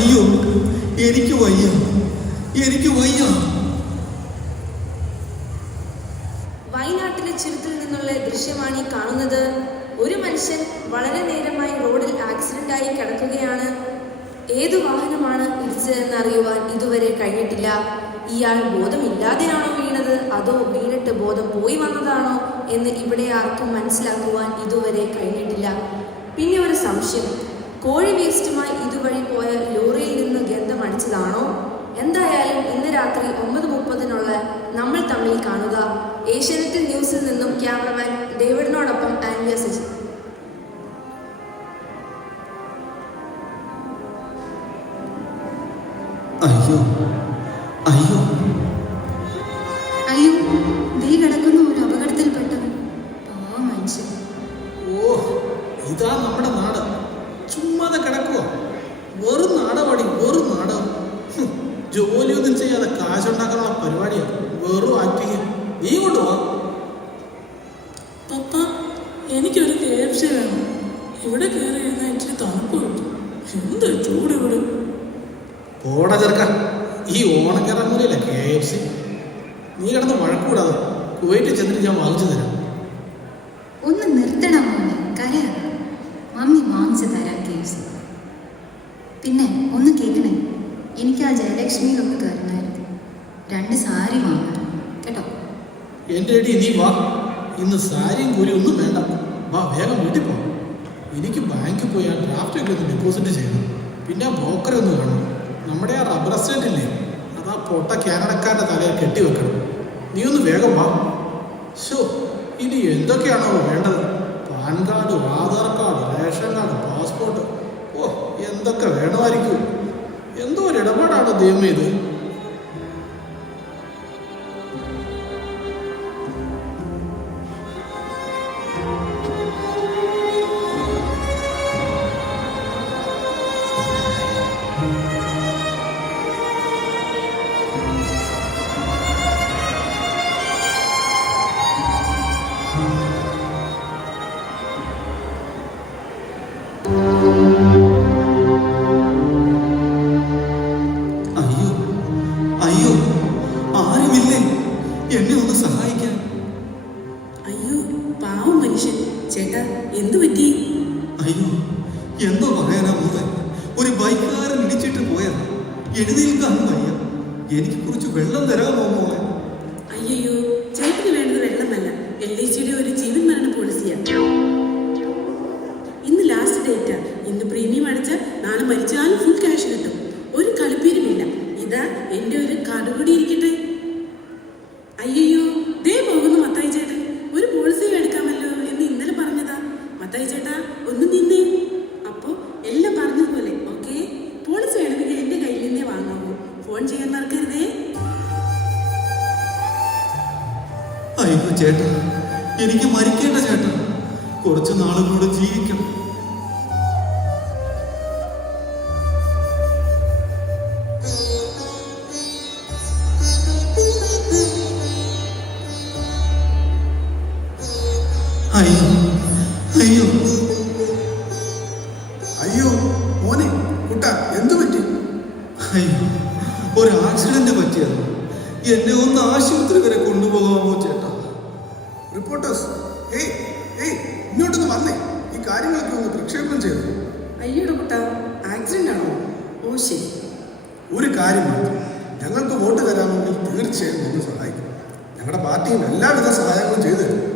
അയ്യോ, എനിക്ക് വയ്യ, എനിക്ക് വയ്യ. വയനാട്ടിലെ ചുരത്തിൽ നിന്നുള്ള ദൃശ്യമാണ് ഈ കാണുന്നത്. ഒരു മനുഷ്യൻ വളരെ നേരമായി റോഡിൽ ആക്സിഡന്റായി കിടക്കുകയാണ്. ഏതു വാഹനമാണ് ഇടിച്ചതെന്ന് അറിയുവാൻ ഇതുവരെ കഴിഞ്ഞിട്ടില്ല. ഇയാൾ ബോധമില്ലാതെയാണോ വീണത്, അതോ വീണിട്ട് ബോധം പോയി വന്നതാണോ എന്ന് ഇവിടെ ആർക്കും മനസ്സിലാക്കുവാൻ ഇതുവരെ കഴിഞ്ഞിട്ടില്ല. പിന്നെ ഒരു സംശയം, കോഴി വേസ്റ്റുമായി ഇതുവഴി പോയ ലോറിയിൽ നിന്ന് ഗന്ധം അടിച്ചതാണോ? എന്തായാലും ഇന്ന് രാത്രി 9:30 നമ്മൾ തമ്മിൽ കാണുക. ഏഷ്യാനെറ്റ് ന്യൂസിൽ നിന്നും ക്യാമറമാൻ ഡേവിഡിനോടൊപ്പം ആൻവിയ സജി. അയ്യോ അയ്യോ അയ്യോ, ദേ കിടക്കുന്നു ഒരു അപകടത്തിൽപ്പെട്ടവൻ. മനുഷ്യൻ. ഓ, ഇതാ നമ്മുടെ നാട്. ചുമ്മാതെ കിടക്കുക. വെറും നാടപാടി, വെറും നാട്. ജോലിയൊന്നും ചെയ്യാതെ കാശുണ്ടാക്കാനുള്ള പരിപാടിയാണ്. വെറും ആക്ടിങ്. നീ കൊണ്ടുപോവാ. പപ്പ, എനിക്കൊരു KFC വേണം. ഇവിടെ കയറി ഇരുന്നാൽ ഇച്ചിരി തണുപ്പ് കിട്ടും. എന്താ ചൂട് ഇവിടെ. ഓട ചെറുക്ക, ഈ ഓണക്കിറങ്ങൂലല്ലേ KFC. നീ കിടന്ന് വഴക്കൂടാതെ കുവൈറ്റിൽ ചെന്നിട്ട് ഞാൻ വാങ്ങിച്ചു തരാം. ഒന്ന് നിർത്തണം മോനെ, കരയാതെ. മമ്മി വാങ്ങിച്ചു തരാം KFC. പിന്നെ ഒന്ന് കേൾക്കണേ, എനിക്ക് ആ ജയലക്ഷ്മിയിലൊന്ന് കയറണമായിരുന്നു. 2 സാരി വാങ്ങണം കേട്ടോ. എൻ്റെ അടി നീ വാ. ഇന്ന് സാരിയും കൂലി ഒന്നും വേണ്ട. വാ, വേഗം വീട്ടിൽ പോ. എനിക്ക് ബാങ്കിൽ പോയി ആ ഡ്രാഫ്റ്റൊക്കെ ഒന്ന് ഡെപ്പോസിറ്റ് ചെയ്യണം. പിന്നെ ആ ബ്രോക്കറെ ഒന്ന് കാണണം. നമ്മുടെ ആ റബ്ബർ എസ്റ്റേറ്റ് ഇല്ലേ, അതാ പൊട്ട കാനഡക്കാരൻ്റെ തലയിൽ കെട്ടിവെക്കണം. നീ ഒന്ന് വേഗം വാ. ഷോ, ഇനി എന്തൊക്കെയാണോ വേണ്ടത്? Pan card, Aadhaar card, ration card, passport. ഓ, എന്തൊക്കെ വേണമായിരിക്കും. എന്തോ ഒരു ഇടപാടാണ് ദൈവം ഇത്. അയ്യോ, ആരുമില്ലേ എന്നെ ഒന്ന് സഹായിക്കാൻ? അയ്യോ, പാവം മനുഷ്യൻ. ചേട്ടാ, എന്തു പറ്റി? അയ്യോ, എന്തോ പറയാനാ മോളെ. ഒരു ബൈക്കുകാരൻ ഇടിച്ചിട്ട് പോയത്. എഴുന്നേൽക്കാൻ വയ്യ. എനിക്ക് കുറച്ച് വെള്ളം തരാമോ മോളെ? അയ്യോ, ചേട്ടന് വേണ്ടത് വെള്ളമല്ല, LICയുടെ ഒരു ജീവൻ മരണ പോളിസിയാണ്. ഇന്ന് ലാസ്റ്റ് ഡേറ്റാ. ഇന്ന് പ്രീമിയം അടച്ചാൽ നാളെ മരിച്ചാലും ഫുൾ ക്യാഷ് കിട്ടും. ഒരു കളിപ്പീരുമില്ല. ഇതാ എൻ്റെ ഒരു കാർഡ് കൂടി ഇരിക്കട്ടെ. അയ്യോ, ദേ പോകുന്നു മത്തായി ചേട്ടൻ. ഒരു പോളിസി എടുക്കാമല്ലോ എന്ന് ഇന്നലെ പറഞ്ഞതാ. മത്തായി ചേട്ടാ, ഒന്ന് നിന്നേ. അപ്പോൾ എല്ലാം പറഞ്ഞതുപോലെ ഓക്കെ. പോളിസി വേണമെങ്കിൽ എൻ്റെ കയ്യിൽ നിന്നേ വാങ്ങാമോ? ഫോൺ ചെയ്യാൻ മറക്കരുതേ. അയ്യോ ചേട്ടാ, എനിക്ക് മരിക്കേണ്ട ചേട്ടാ. കുറച്ച് നാളും കൂടെ ജീവിക്കണം. അയ്യോ അയ്യോ അയ്യോ, മോനെ കുട്ട, എന്തു പറ്റി? അയ്യോ, ഒരു ആക്സിഡന്റ് പറ്റിയത്. എന്നെ ഒന്ന് ആശുപത്രി വരെ കൊണ്ടുപോകാമോ ചേട്ടാ? റിപ്പോർട്ടേഴ്സ്, ഇങ്ങോട്ടൊന്ന് വന്നേ. ഈ കാര്യങ്ങളൊക്കെ ഒന്ന് പ്രക്ഷേപണം ചെയ്തു. അയ്യോടെ കുട്ടാ, ആക്സിഡന്റ് ആണോ? ഓ ശരി. ഒരു കാര്യം മാത്രം, ഞങ്ങൾക്ക് വോട്ട് തരാമെങ്കിൽ തീർച്ചയായും നിങ്ങൾ സഹായിക്കും. ഞങ്ങളുടെ പാർട്ടിയും എല്ലാവിധ സഹായങ്ങളും ചെയ്തു തരും.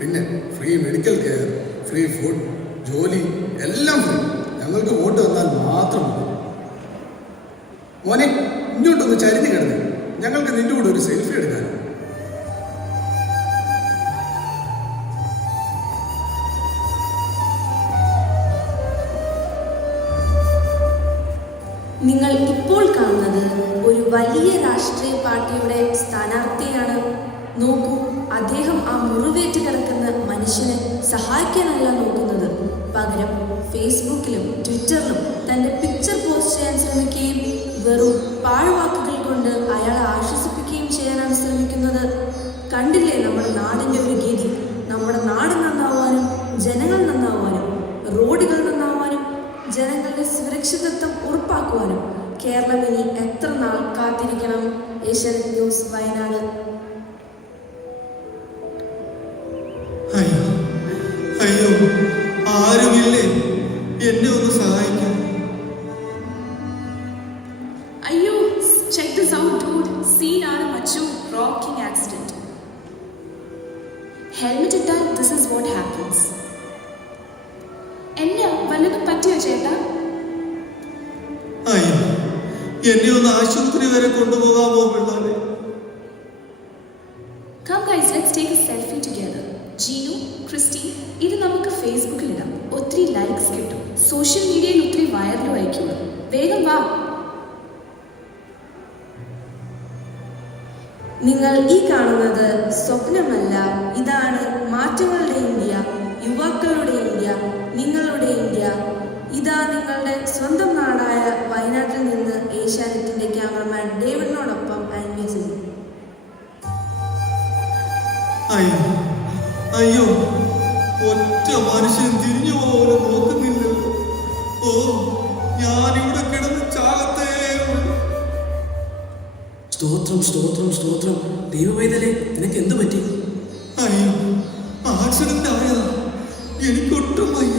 പിന്നെ free medical care, free food, ജോലി എല്ലാം ഫ്രീ. ഞങ്ങൾക്ക് വോട്ട് തന്നാൽ മാത്രം മതി. മോനെ, ഇങ്ങോട്ടൊന്ന് ചരിഞ്ഞ് കിടന്നു. ഞങ്ങൾക്ക് നിന്റെ കൂടെ ഒരു സെൽഫി എടുക്കാൻ. നിങ്ങൾ ഇപ്പോൾ കാണുന്നത് ഒരു വലിയ രാഷ്ട്രീയ പാർട്ടിയുടെ സ്ഥാനാർത്ഥിയാണ്. നോക്കൂ, അദ്ദേഹം ആ മുറിവേറ്റ് കിടക്കുന്ന മനുഷ്യനെ സഹായിക്കാനല്ല നോക്കുന്നത്. പകരം ഫേസ്ബുക്കിലും ട്വിറ്ററിലും തൻ്റെ പിക്ചർ പോസ്റ്റ് ചെയ്യാൻ ശ്രമിക്കുകയും വെറും പാഴ്വാക്കുകൾ കൊണ്ട് അയാളെ ആശ്വസിപ്പിക്കുകയും ചെയ്യാനാണ് ശ്രമിക്കുന്നത്. കണ്ടില്ലേ നമ്മുടെ നാടിൻ്റെ ഒരു ഗതി? നമ്മുടെ നാട് നന്നാവാനും ജനങ്ങൾ നന്നാവാനും റോഡുകൾ നന്നാവാനും ജനങ്ങളുടെ സുരക്ഷിതത്വം ഉറപ്പാക്കുവാനും കേരളം ഇനി എത്ര നാൾ കാത്തിരിക്കണം? ഏഷ്യാനെറ്റ് ന്യൂസ്, വയനാട്. അയ്യോ അയ്യോ, ആരുമില്ലേ എന്നെ ഒന്ന് സഹായിക്കാൻ? അയ്യോ, check this out, dude. Scene ആണ് മച്ചു. Rocking accident. Helmet ഇട്ടാൽ this is what happens. എന്നെ വല്ലതും പറ്റിയോ ചേട്ടാ? അയ്യോ, എന്നെ ഒന്ന് ആശുപത്രി വരെ കൊണ്ടുപോകാമോ പിള്ളേരെ? Come guys, let's take a selfie together. Jeenu, Christy, ഇത് നമുക്ക് ഫേസ്ബുക്കിൽ ഇടാം. ഒത്തിരി ലൈക്സ് കിട്ടും. സോഷ്യൽ മീഡിയയിൽ ഒത്തിരി വൈറലും അയക്കും. വേഗം വാ. നിങ്ങൾ ഈ കാണുന്നത് സ്വപ്നമല്ല, ഇതാണ് മാറ്റങ്ങളുടെ ഇന്ത്യ, യുവാക്കളുടെ ഇന്ത്യ, നിങ്ങളുടെ ഇന്ത്യ. ഇതാ നിങ്ങളുടെ സ്വന്തം നാടായ വയനാട്ടിൽ നിന്ന് ഏഷ്യാനെറ്റിന്റെ ക്യാമറമാൻ ഡേവിഡിനോടൊപ്പം ആൻവിയ സിംഗ്. അയ്യോ അയ്യോ, ഒറ്റ മനുഷ്യൻ തിരിഞ്ഞു പോലെ നോക്കുന്നില്ലല്ലോ. ഓ, ഞാനിവിടെ കിടന്ന് ചാകത്തേ. സ്തോത്രം സ്തോത്രം സ്തോത്രം. ദൈവവേദനെ, നിനക്ക് എന്ത് പറ്റി? അയ്യോ, ആക്സിഡന്റ് ആയതാ. എനിക്കൊട്ടും വയ്യ.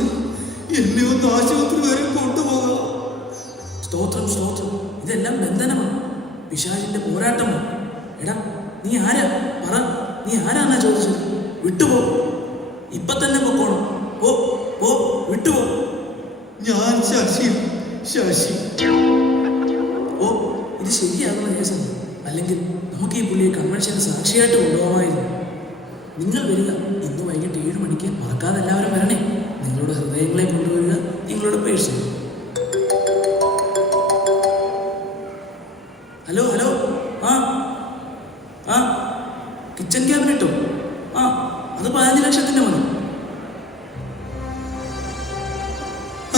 എന്നെ ഒന്ന് ആശുപത്രി വരെ കൊണ്ടുപോകാം. സ്തോത്രം സ്തോത്രം. ഇതെല്ലാം ബന്ധനമാണ്, പിശാചിന്റെ പോരാട്ടമാണ്. എടാ, നീ ആരാ? പറ, നീ ആരാന്നാ ചോദിച്ചത്? വിട്ടുപോ, ഇപ്പൊ തന്നെ പൊക്കോണം. പോ പോ, വിട്ടുപോ. ഞാൻ ശശി. ഓ, ഇത് ശരിയാകുന്ന കേസാണ്. അല്ലെങ്കിൽ നമുക്ക് ഈ പുള്ളിയെ കൺവെൻഷന് സാക്ഷിയായിട്ട് കൊണ്ടുപോകാമായിരുന്നു. നിങ്ങൾ വരിക, ഇന്ന് വൈകിട്ട് 7 മണിക്ക്. മറക്കാതെ എല്ലാവരും വരണേ. നിങ്ങളുടെ ഹൃദയങ്ങളെ കൊണ്ടുവരിക, നിങ്ങളുടെ പേഴ്സ്. ഹലോ ഹലോ, ആ ആ കിച്ചൺ ക്യാബിനറ്റോ? ആ, അത് 15 ലക്ഷത്തിൻ്റെ മതി.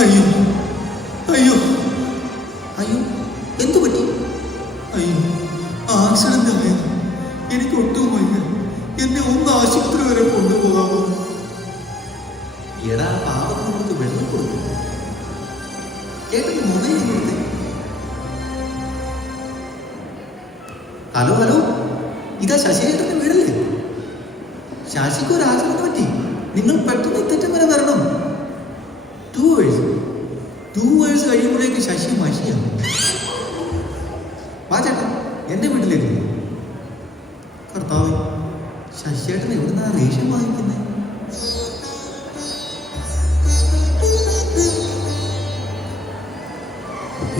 അയ്യോ അയ്യോ അയ്യോ, എന്തു പറ്റി? അയ്യോ, ആക്സിഡന്റ് ആയത്. എനിക്ക് ഒട്ടും വയ്യ. എന്നെ ഒന്ന് ആശുപത്രി വരെ കൊണ്ടുപോകാമോ? എടാ, പാവത്തിന് നമുക്ക് വെള്ളം കൊടുക്കും. ചേട്ടന് മൊബൈൽ കൊടുത്തേ. ഹലോ ഹലോ, ഇതാ ശശിചേട്ടൻ്റെ വീടല്ലേ? ശശിക്ക് ഒരു ആക്സിഡന്റ് പറ്റി. നിങ്ങൾ പെട്ടെന്ന് ഇത്തറ്റം വരെ വരണം. 2 hours കഴിയുമ്പോഴേക്ക് ശശി മഷിയാണ്. വാ ചേട്ടാ, എൻ്റെ വീട്ടിലേക്ക്. കർത്താവ്, ശശിയേട്ടൻ എവിടുന്നാ റേഷൻ വാങ്ങിക്കുന്നത്?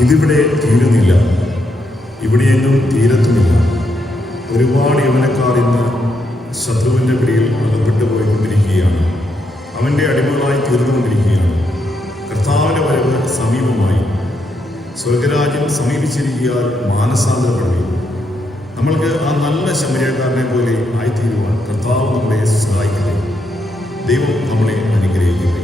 ഇതിവിടെ തീരുന്നില്ല, ഇവിടെയെങ്ങും തീരത്തുമില്ല. ഒരുപാട് യൗവനക്കാർ ഇന്ന് ശത്രുവിൻ്റെ പിടിയിൽ അകപ്പെട്ടു പോയിക്കൊണ്ടിരിക്കുകയാണ്. അവൻ്റെ അടിമകളായി തീർന്നുകൊണ്ടിരിക്കുകയാണ്. കർത്താവിൻ്റെ വരവ് സമീപമായി. സ്വർഗരാജ്യം സമീപിച്ചിരിക്കാൻ മാനസാന്തരപ്പെടുകയും നമ്മൾക്ക് ആ നല്ല ശമരിയക്കാരനെ പോലെ ആയിത്തീരുവാൻ കർത്താവ് നമ്മളെ സഹായിക്കട്ടെ. ദൈവം നമ്മളെ അനുഗ്രഹിക്കട്ടെ.